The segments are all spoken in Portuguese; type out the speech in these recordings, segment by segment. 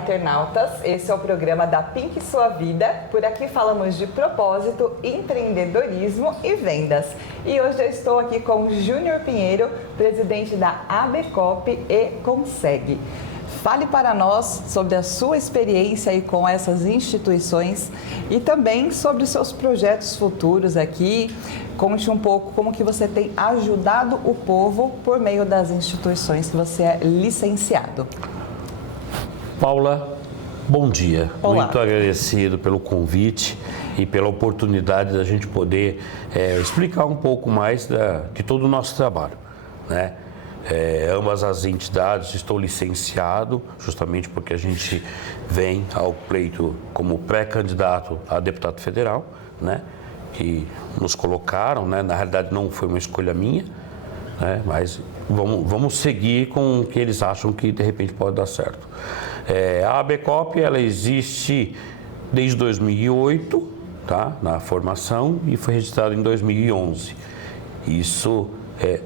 internautas! Esse é o programa da Pink Sua Vida. Por aqui falamos de propósito, empreendedorismo e vendas. E hoje eu estou aqui com o Júnior Pinheiro, presidente da ABCOP e Consegue. Fale para nós sobre a sua experiência aí com essas instituições e também sobre os seus projetos futuros aqui. Conte um pouco como que você tem ajudado o povo por meio das instituições que você é licenciado. Paula, bom dia. Olá. Muito agradecido pelo convite e pela oportunidade da gente poder explicar um pouco mais de todo o nosso trabalho, né? Ambas as entidades, estou licenciado justamente porque a gente vem ao pleito como pré-candidato a deputado federal, né? Que nos colocaram, né? Na realidade não foi uma escolha minha, né? Mas vamos seguir com o que eles acham que de repente pode dar certo. A ABCOP, ela existe desde 2008, tá? Na formação, e foi registrada em 2011. Isso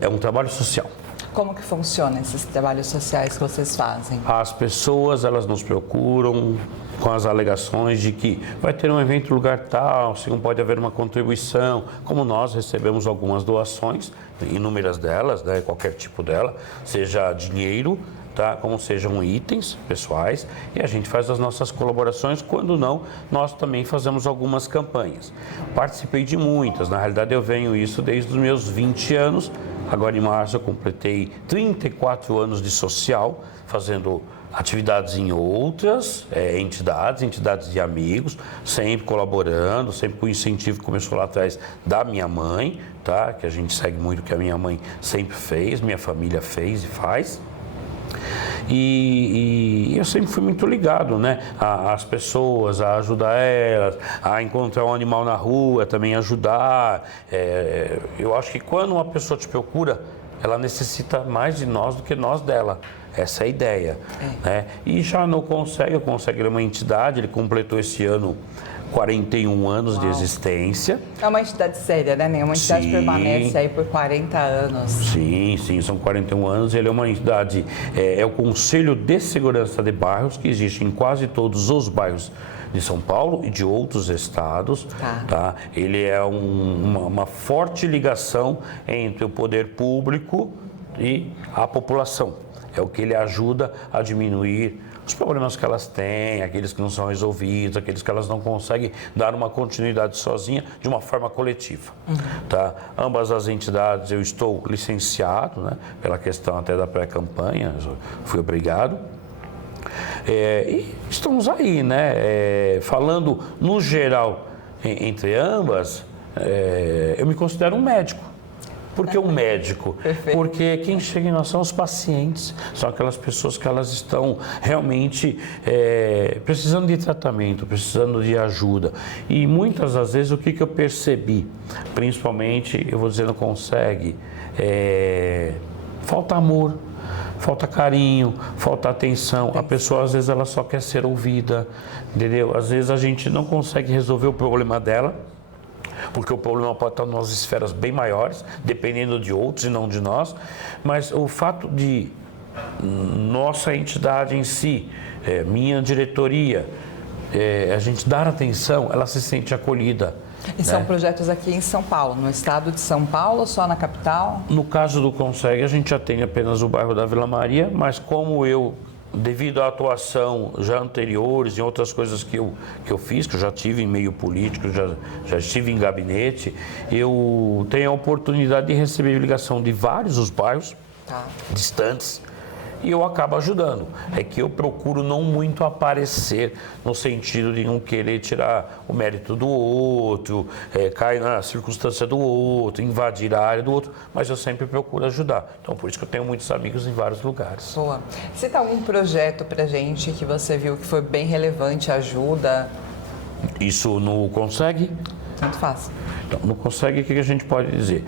é um trabalho social. Como que funciona esses trabalhos sociais que vocês fazem? As pessoas, elas nos procuram com as alegações de que vai ter um evento em lugar tal, se não pode haver uma contribuição. Como nós recebemos algumas doações, inúmeras delas, né, qualquer tipo dela, seja dinheiro, tá, como sejam itens pessoais, e a gente faz as nossas colaborações. Quando não, nós também fazemos algumas campanhas. Participei de muitas, na realidade eu venho isso desde os meus 20 anos, agora em março eu completei 34 anos de social, fazendo atividades em outras entidades de amigos, sempre colaborando, sempre com o incentivo que começou lá atrás da minha mãe, tá, que a gente segue muito o que a minha mãe sempre fez, minha família fez e faz. E eu sempre fui muito ligado, né, às pessoas, a ajudar elas, a encontrar um animal na rua, também ajudar. Eu acho que quando uma pessoa te procura, ela necessita mais de nós do que nós dela. Essa é a ideia. Né? E já no Consegue, o Consegue é uma entidade, ele completou esse ano 41 anos de existência. É uma entidade séria, né? Uma entidade que permanece aí por 40 anos. Sim, são 41 anos. Ele é uma entidade, é o Conselho de Segurança de Bairros, que existe em quase todos os bairros de São Paulo e de outros estados. Tá? Ele é uma forte ligação entre o poder público e a população. É o que ele ajuda a diminuir os problemas que elas têm, aqueles que não são resolvidos, aqueles que elas não conseguem dar uma continuidade sozinha de uma forma coletiva. Tá? Ambas as entidades eu estou licenciado, né, pela questão até da pré-campanha, fui obrigado. E estamos aí, né, falando no geral entre ambas, eu me considero um médico. Por que um médico? Perfeito. Porque quem chega em nós são os pacientes, são aquelas pessoas que elas estão realmente precisando de tratamento, precisando de ajuda. E muitas das vezes o que eu percebi, principalmente, eu vou dizer, não consegue, falta amor, falta carinho, falta atenção. A pessoa às vezes ela só quer ser ouvida, entendeu? Às vezes a gente não consegue resolver o problema dela, porque o problema pode estar em umas esferas bem maiores, dependendo de outros e não de nós, mas o fato de nossa entidade em si, minha diretoria, a gente dar atenção, ela se sente acolhida. E são projetos aqui em São Paulo, no estado de São Paulo ou só na capital? No caso do Consegue, a gente já tem apenas o bairro da Vila Maria, mas como eu, devido à atuação já anteriores e outras coisas que eu fiz, que eu já tive em meio político, já estive em gabinete, eu tenho a oportunidade de receber ligação de vários dos bairros distantes e eu acabo ajudando. É que eu procuro não muito aparecer no sentido de não querer tirar o mérito do outro, cair na circunstância do outro, invadir a área do outro, mas eu sempre procuro ajudar. Então, por isso que eu tenho muitos amigos em vários lugares. Boa. Cita algum projeto pra gente que você viu que foi bem relevante, ajuda? Isso no Consegue? Muito fácil. Então, no Consegue, o que a gente pode dizer?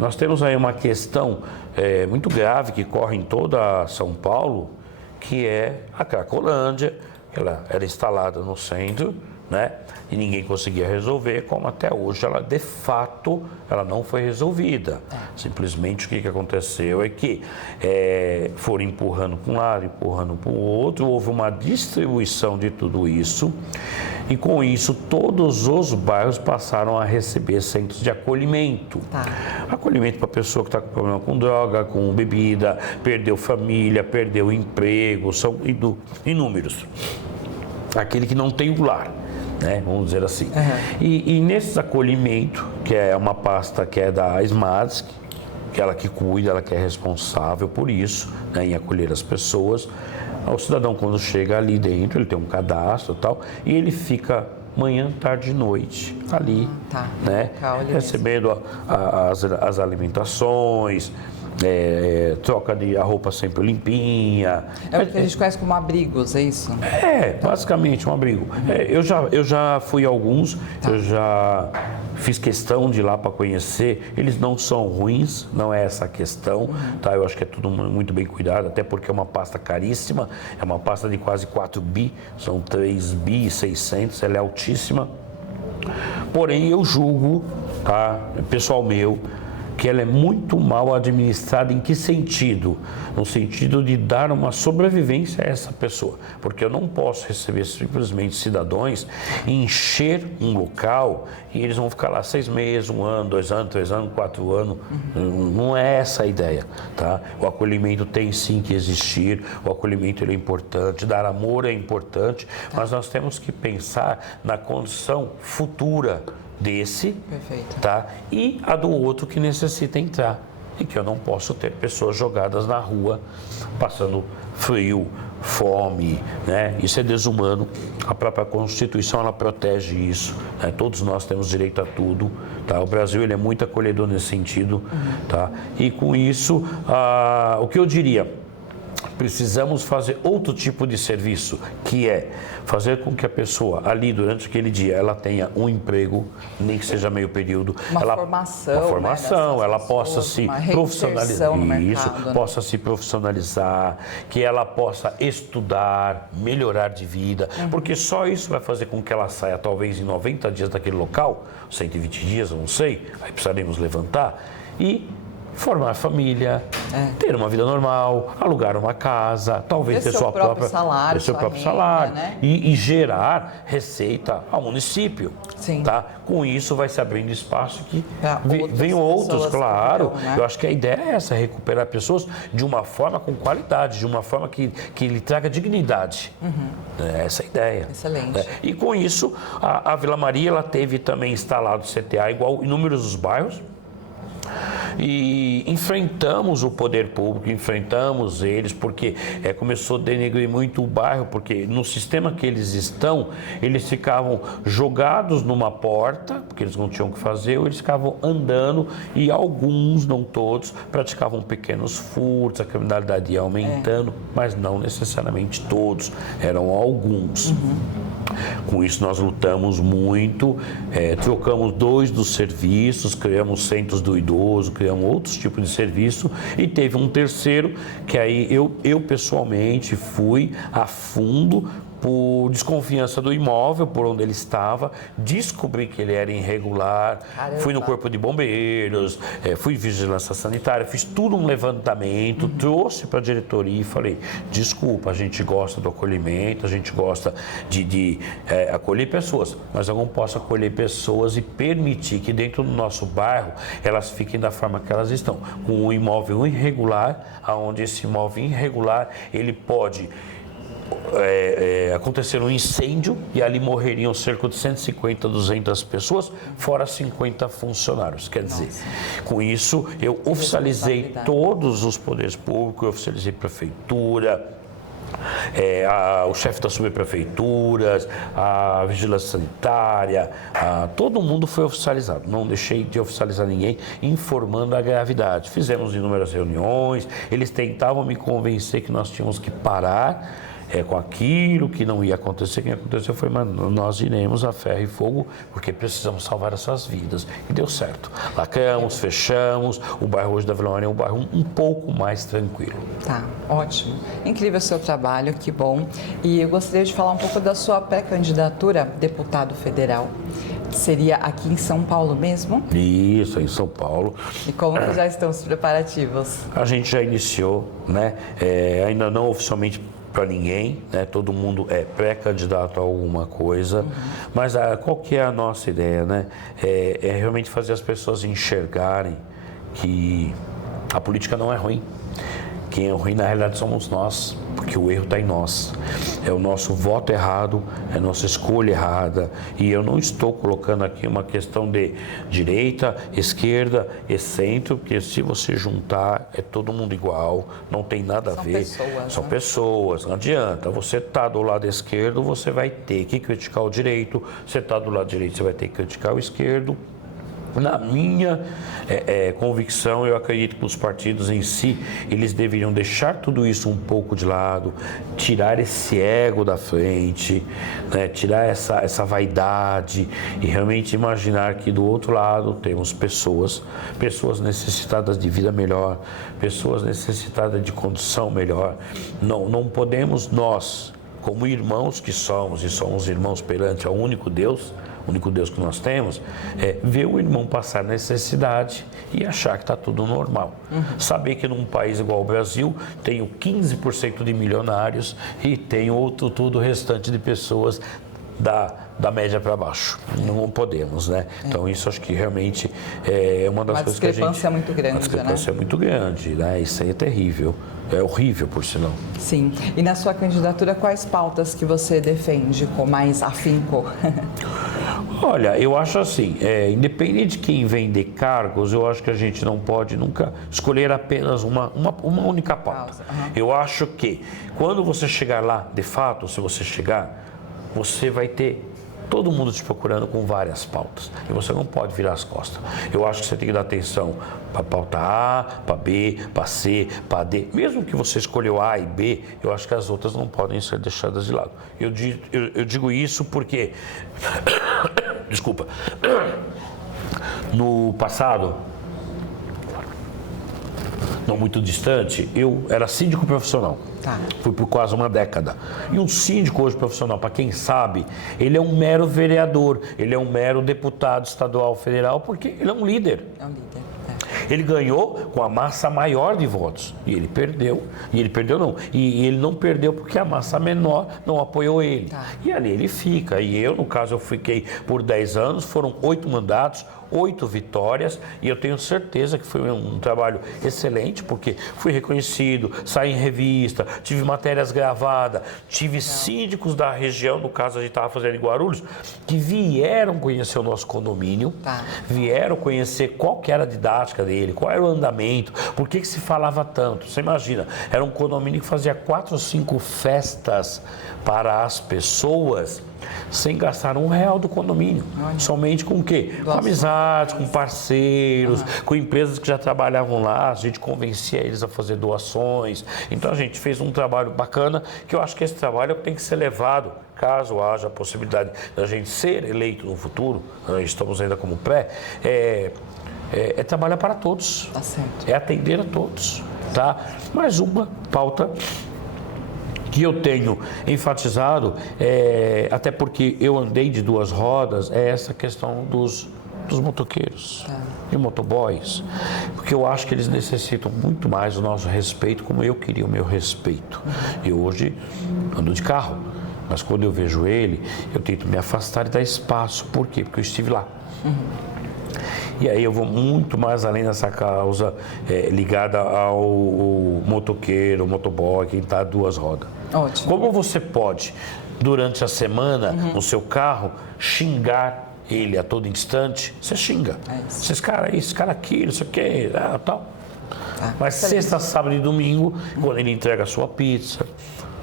Nós temos aí uma questão muito grave que corre em toda São Paulo, que é a Cracolândia. Ela era instalada no centro, né? E ninguém conseguia resolver, como até hoje ela, de fato, ela não foi resolvida. Simplesmente o que aconteceu é que foram empurrando para um lado, empurrando para o outro, houve uma distribuição de tudo isso, e com isso todos os bairros passaram a receber centros de acolhimento. Acolhimento para a pessoa que está com problema com droga, com bebida, perdeu família, perdeu emprego, são inúmeros. Aquele que não tem o lar, né? Vamos dizer assim. E nesse acolhimento, que é uma pasta que é da SMADSC, que ela que cuida, ela que é responsável por isso, né, em acolher as pessoas, o cidadão, quando chega ali dentro, ele tem um cadastro e tal, e ele fica manhã, tarde e noite ali, né, recebendo as alimentações, troca de a roupa sempre limpinha. É o que a gente conhece como abrigos, é isso? Basicamente um abrigo. Eu já fui a alguns, eu já fiz questão de ir lá para conhecer. Eles não são ruins, não é essa a questão, tá? Eu acho que é tudo muito bem cuidado, até porque é uma pasta caríssima, é uma pasta de quase 4 bi, são 3 bi e 600, ela é altíssima. Porém, eu julgo, tá, pessoal meu, que ela é muito mal administrada. Em que sentido? No sentido de dar uma sobrevivência a essa pessoa. Porque eu não posso receber simplesmente cidadãos, encher um local e eles vão ficar lá 6 meses, 1 ano, 2 anos, 3 anos, 4 anos. Não é essa a ideia, tá? O acolhimento tem sim que existir, o acolhimento ele é importante, dar amor é importante, mas nós temos que pensar na condição futura desse, tá? E a do outro que necessita entrar. E que eu não posso ter pessoas jogadas na rua, passando frio, fome, né? Isso é desumano. A própria Constituição, ela protege isso, né? Todos nós temos direito a tudo, tá? O Brasil, ele é muito acolhedor nesse sentido, tá? E com isso, o que eu diria? Precisamos fazer outro tipo de serviço, que é fazer com que a pessoa ali durante aquele dia ela tenha um emprego, nem que seja meio período, formação, né, ela possa se profissionalizar, possa se profissionalizar, que ela possa estudar, melhorar de vida, porque só isso vai fazer com que ela saia talvez em 90 dias daquele local, 120 dias, eu não sei, aí precisaremos levantar e formar família, ter uma vida normal, alugar uma casa, talvez ter seu próprio salário, né? e gerar receita ao município. Tá? Com isso vai se abrindo espaço que venham outros, claro. Né? Eu acho que a ideia é essa, recuperar pessoas de uma forma com qualidade, de uma forma que lhe traga dignidade. É essa a ideia. Excelente. E com isso, a Vila Maria ela teve também instalado CTA igual inúmeros dos bairros. E enfrentamos o poder público, enfrentamos eles, porque começou a denegrir muito o bairro, porque no sistema que eles estão, eles ficavam jogados numa porta, porque eles não tinham o que fazer, ou eles ficavam andando e alguns, não todos, praticavam pequenos furtos, a criminalidade ia aumentando, mas não necessariamente todos, eram alguns. Com isso nós lutamos muito, trocamos 2 dos serviços, criamos centros do idoso, criamos outros tipos de serviço e teve um terceiro que aí eu pessoalmente fui a fundo por desconfiança do imóvel, por onde ele estava, descobri que ele era irregular, fui no Corpo de Bombeiros, fui vigilância sanitária, fiz tudo um levantamento, trouxe para a diretoria e falei, desculpa, a gente gosta do acolhimento, a gente gosta de acolher pessoas, mas eu não posso acolher pessoas e permitir que dentro do nosso bairro elas fiquem da forma que elas estão, com um imóvel irregular, onde esse imóvel irregular, ele pode acontecer um incêndio e ali morreriam cerca de 150, 200 pessoas, fora 50 funcionários. Quer dizer, com isso eu oficializei todos os poderes públicos, eu oficializei prefeitura, o chefe das subprefeituras, a vigilância sanitária, todo mundo foi oficializado. Não deixei de oficializar ninguém, informando a gravidade. Fizemos inúmeras reuniões, eles tentavam me convencer que nós tínhamos que parar com aquilo que não ia acontecer. O que aconteceu foi, mano, nós iremos a ferro e fogo porque precisamos salvar essas vidas. E deu certo. Lacramos, fechamos, o bairro hoje da Vila Maria é um bairro um pouco mais tranquilo. Tá, ótimo. Incrível o seu trabalho, que bom. E eu gostaria de falar um pouco da sua pré-candidatura a deputado federal. Seria aqui em São Paulo mesmo? Isso, em São Paulo. E como que já estão os preparativos? A gente já iniciou, né? Ainda não oficialmente para ninguém, né? Todo mundo é pré-candidato a alguma coisa, mas qual que é a nossa ideia, né? É realmente fazer as pessoas enxergarem que a política não é ruim. Quem é ruim, na realidade, somos nós, porque o erro está em nós. É o nosso voto errado, é a nossa escolha errada. E eu não estou colocando aqui uma questão de direita, esquerda e centro, porque se você juntar, é todo mundo igual, não tem nada a ver. São pessoas, não adianta. Você está do lado esquerdo, você vai ter que criticar o direito. Você está do lado direito, você vai ter que criticar o esquerdo. Na minha convicção, eu acredito que os partidos em si, eles deveriam deixar tudo isso um pouco de lado, tirar esse ego da frente, né, tirar essa vaidade e realmente imaginar que do outro lado temos pessoas necessitadas de vida melhor, pessoas necessitadas de condição melhor. Não podemos nós, como irmãos que somos, e somos irmãos perante ao único Deus que nós temos, ver o irmão passar necessidade e achar que está tudo normal. Saber que num país igual ao Brasil, tenho 15% de milionários e tenho todo o restante de pessoas da média para baixo. Não podemos, né? Então isso acho que realmente é uma das coisas que a gente... Uma discrepância muito grande, Uma discrepância muito grande, né? Isso aí é terrível. É horrível, por sinal. Sim. E na sua candidatura, quais pautas que você defende com mais afinco? Olha, eu acho assim, independente de quem vende cargos, eu acho que a gente não pode nunca escolher apenas uma única pauta. Eu acho que quando você chegar lá, de fato, se você chegar, você vai ter todo mundo te procurando com várias pautas. E você não pode virar as costas. Eu acho que você tem que dar atenção para a pauta A, para B, para C, para D. Mesmo que você escolheu A e B, eu acho que as outras não podem ser deixadas de lado. Eu digo isso porque... Desculpa. No passado, não muito distante, eu era síndico profissional. Tá. Fui por quase uma década. E um síndico hoje profissional, para quem sabe, ele é um mero vereador, ele é um mero deputado estadual, federal, porque ele é um líder. É um líder. Ele ganhou com a massa maior de votos. E ele perdeu. E ele não perdeu porque a massa menor não apoiou ele. Tá. E ali ele fica. E eu, no caso, eu fiquei por 10 anos, foram 8 mandatos, 8 vitórias, e eu tenho certeza que foi um trabalho excelente, porque fui reconhecido, saí em revista, tive matérias gravadas, tive síndicos da região, no caso a gente estava fazendo em Guarulhos, que vieram conhecer o nosso condomínio, vieram conhecer qual que era a didática dele, qual era o andamento, por que se falava tanto. Você imagina, era um condomínio que fazia 4 ou 5 festas para as pessoas, sem gastar R$1 do condomínio. Somente com o quê? Com amizades, com parceiros, com empresas que já trabalhavam lá, a gente convencia eles a fazer doações. Então a gente fez um trabalho bacana, que eu acho que esse trabalho tem que ser levado, caso haja a possibilidade da gente ser eleito no futuro, estamos ainda como pré, é trabalhar para todos. Tá certo. É atender a todos, tá? Mais uma pauta que eu tenho enfatizado, até porque eu andei de 2 rodas, é essa questão dos motoqueiros e motoboys, porque eu acho que eles necessitam muito mais do nosso respeito, como eu queria o meu respeito. Eu hoje ando de carro, mas quando eu vejo ele, eu tento me afastar e dar espaço. Por quê? Porque eu estive lá. E aí eu vou muito mais além dessa causa ligada ao motoqueiro, motoboy, quem está 2 rodas. Ótimo. Como você pode, durante a semana, no seu carro, xingar ele a todo instante? Você xinga. Esse cara aqui, não sei o que, tal. Mas sexta, sábado e domingo, quando ele entrega a sua pizza,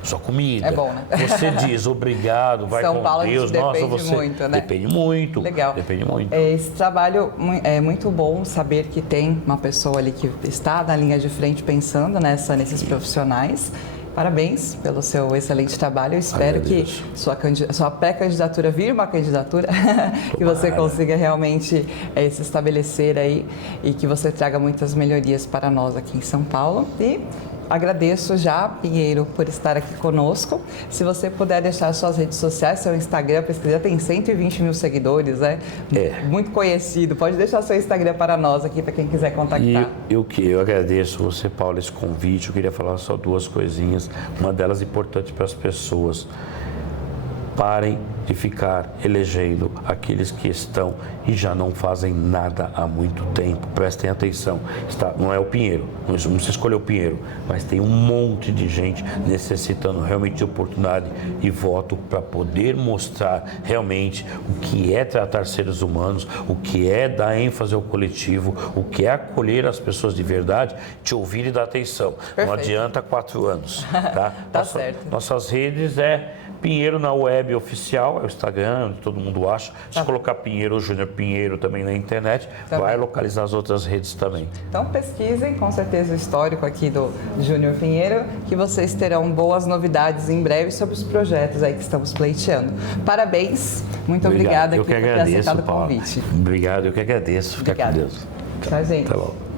sua comida, é bom, né? Você diz obrigado, vai São com Paulo, Deus. Depende Nossa, você muito, né? Depende muito. Legal. Depende muito. Esse trabalho é muito bom saber que tem uma pessoa ali que está na linha de frente pensando nesses profissionais. Parabéns pelo seu excelente trabalho. Eu espero que sua pré-candidatura vire uma candidatura, que você consiga realmente se estabelecer aí e que você traga muitas melhorias para nós aqui em São Paulo. E agradeço já, Pinheiro, por estar aqui conosco. Se você puder deixar suas redes sociais, seu Instagram, pesquisa, tem 120 mil seguidores, né? Muito conhecido. Pode deixar seu Instagram para nós aqui, para quem quiser contactar. Eu agradeço você, Paulo, esse convite. Eu queria falar só duas coisinhas. Uma delas importante para as pessoas. Parem de ficar elegendo aqueles que estão e já não fazem nada há muito tempo. Prestem atenção. Não é o Pinheiro, não se escolheu o Pinheiro, mas tem um monte de gente necessitando realmente de oportunidade e voto para poder mostrar realmente o que é tratar seres humanos, o que é dar ênfase ao coletivo, o que é acolher as pessoas de verdade, te ouvir e dar atenção. Perfeito. Não adianta 4 anos. Tá certo. Nossas redes Pinheiro na web oficial, é o Instagram, onde todo mundo acha. Se colocar Pinheiro ou Júnior Pinheiro também na internet, vai localizar as outras redes também. Então pesquisem, com certeza, o histórico aqui do Júnior Pinheiro, que vocês terão boas novidades em breve sobre os projetos aí que estamos pleiteando. Parabéns, muito obrigada aqui por ter aceitado o convite. Obrigado, eu que agradeço. Fica com Deus. Tchau, gente. Até logo.